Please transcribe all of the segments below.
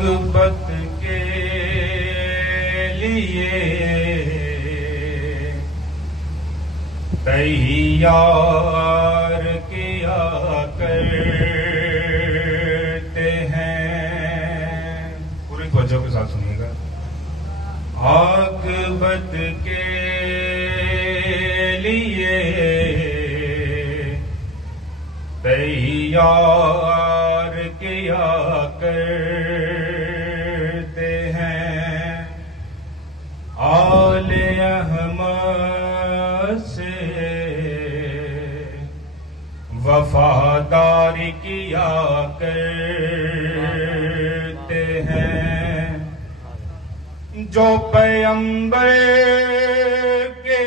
عاقبت کے لیے تیار کیا کرتے ہیں. پوری توجہ کے ساتھ سنیے گا. عاقبت کے لیے تیار کیا کرتے ہیں. آل احمد سے وفاداری کیا کرتے ہیں. جو پیغمبر کے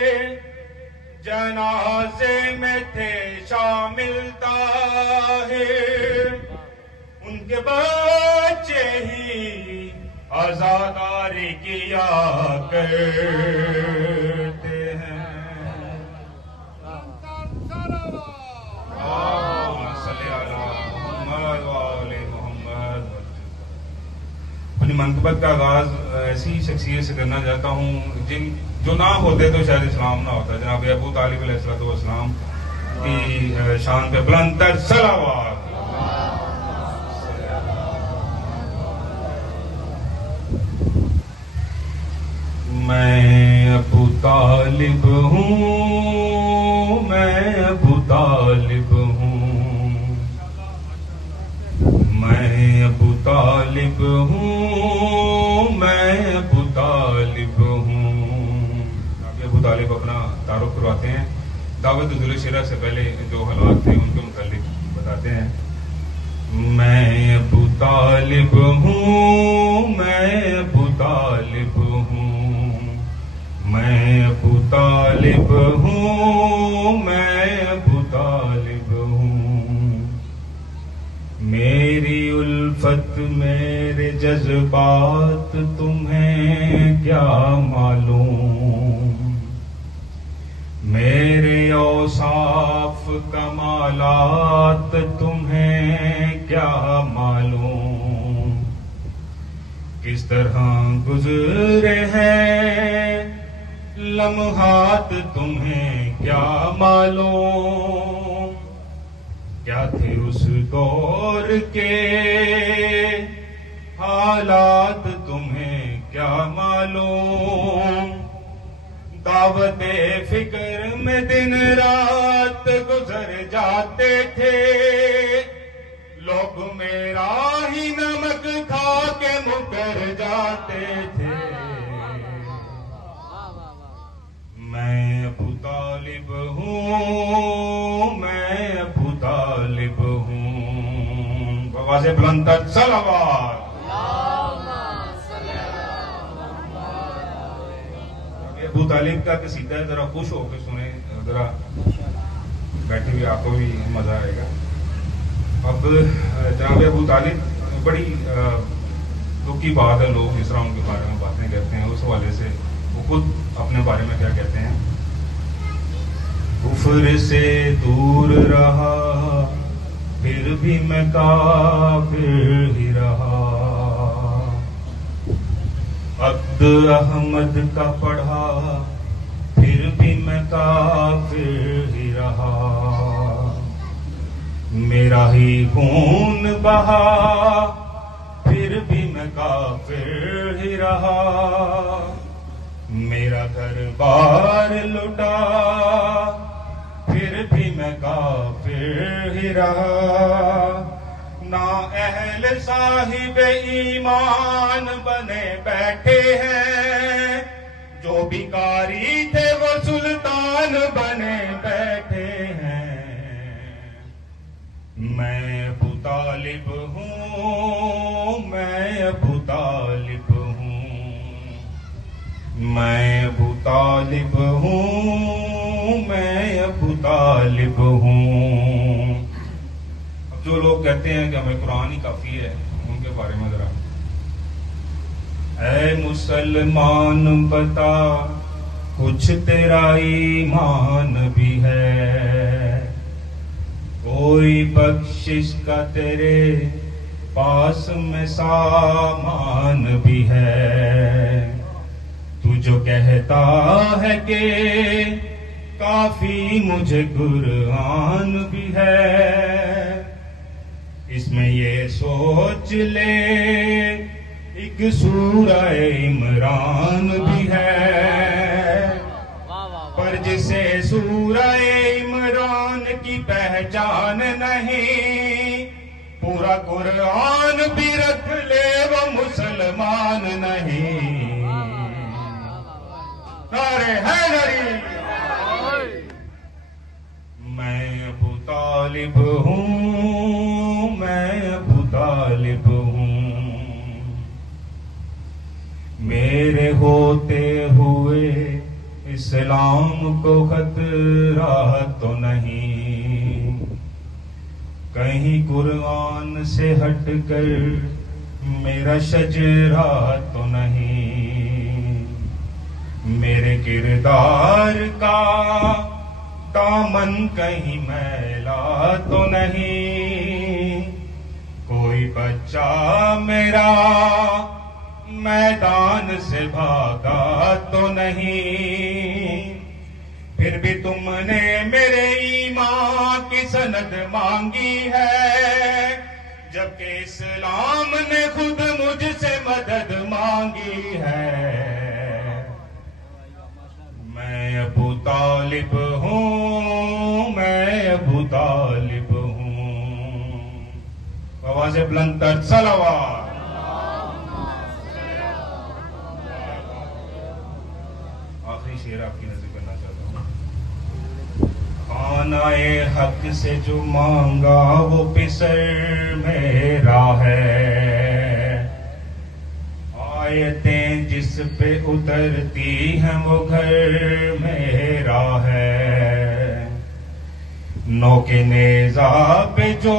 جنازے میں تھے شامل طاہر، ان کے بچے ہی عزاداری کیا کرتے ہیں. اپنی منقبت کا آغاز ایسی شخصیت سے کرنا چاہتا ہوں جو نہ ہوتے تو شاید اسلام نہ ہوتا. جناب ابو طالب علیہ السلام کی شان پہ بلند تر صلوات. میں ابو طالب ہوں، میں ابو طالب ہوں، میں ابو طالب ہوں، میں ابو طالب ہوں. ابو طالب اپنا تعارف کرواتے ہیں. دعوت نزول شرح سے پہلے جو حالات تھے ان کے متعلق بتاتے ہیں. میں ابو طالب ہوں، میں ابو طالب ہوں، میں ابو طالب ہوں، میں ابو طالب ہوں. میری الفت میرے جذبات تمہیں کیا معلوم، میرے اوصاف کمالات تمہیں کیا معلوم. کس طرح گزرے ہیں لمحات تمہیں کیا معلوم. کیا تھے اس دور کے حالات تمہیں کیا معلوم. دعوت فکر میں دن رات گزر جاتے تھے لوگ، میرا ہی نمک کھا کے مکر جاتے تھے. میں ابو طالب ہوں، میں ابو طالب ہوں. آواز بلند تر صلوات. ابو طالب کا قصیدہ ہے، ذرا خوش ہو کے سنیں، ذرا بیٹھے ہوئے آپ کو بھی مزہ آئے گا. اب جناب ابو طالب بڑی دکھ کی بات ہے، لوگ اس طرح ان کے بارے میں باتیں کہتے ہیں. اس حوالے سے وہ خود اپنے بارے میں کیا کہتے ہیں. کفر سے دور رہا پھر بھی میں کافر ہی رہا، عبد احمد کا پڑھا پھر بھی میں کافر ہی رہا. میرا ہی خون بہا پھر بھی میں کافر ہی رہا. میرا گھر بار لٹا پھر بھی میں کافر ہی رہا. نا اہل صاحب ایمان بنے بیٹھے ہیں، جو بیکاری تھے وہ سلطان بنے بیٹھے ہیں. میں ابو طالب ہوں، میں ابو طالب ہوں، میں ابو طالب ہوں، میں ابو طالب ہوں. اب جو لوگ کہتے ہیں کہ ہمیں قرآن ہی کافی ہے، ان کے بارے میں ذرا. اے مسلمان بتا کچھ تیرا ایمان بھی ہے، کوئی بخشش کا تیرے پاس میں سامان بھی ہے، تو جو کہتا ہے کہ کافی مجھے قرآن بھی ہے، اس میں یہ سوچ لے ایک سورہ عمران بھی ہے، پر جسے سورہ عمران کی پہچان نہیں، پورا قرآن بھی رکھ لے وہ مسلمان نہیں۔ نعرہ حیدری۔ میں ابو طالب ہوں، میں ابو طالب ہوں، میرے ہوتے ہوئے اسلام کو خطرہ تو نہیں، کہیں قرآن سے ہٹ کر میرا شجرہ تو نہیں، میرے کردار کا دامن کہیں میلا تو نہیں، کوئی بچہ میرا میدان سے بھاگا تو نہیں، پھر بھی تم نے میرے ایمان کی سند مانگی ہے، جبکہ اسلام نے خود مجھ سے مدد مانگی ہے۔ میں ابو طالب ہوں، میں ابو طالب ہوں، آواز بلند تر صلوات۔ آخری شعر آپ کی نظر کرنا چاہتا ہوں۔ خانہ حق سے جو مانگا وہ پسر میرا ہے، آیتیں جس پہ اترتی ہیں وہ گھر میرا ہے، نو کے نیزہ پہ جو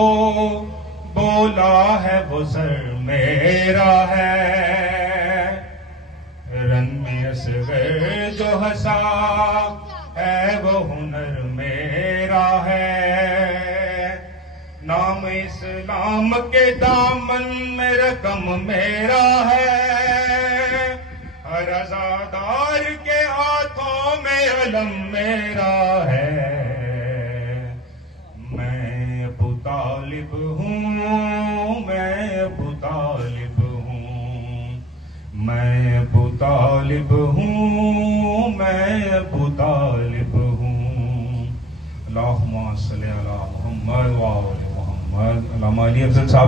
بولا ہے وہ سر میرا ہے، رن میں اصغر جو ہنسا ہے وہ ہنر میرا ہے، نام اسلام کے دامن میں رقم میرا ہے، ہر عزادار کے ہاتھوں میں علم میرا ہے۔ میں ابو طالب ہوں، میں ابو طالب ہوں، میں ابو طالب ہوں، میں ابو طالب ہوں۔ اللہم صلی علی محمد وآل محمد۔ علامہ علی افضل صاحب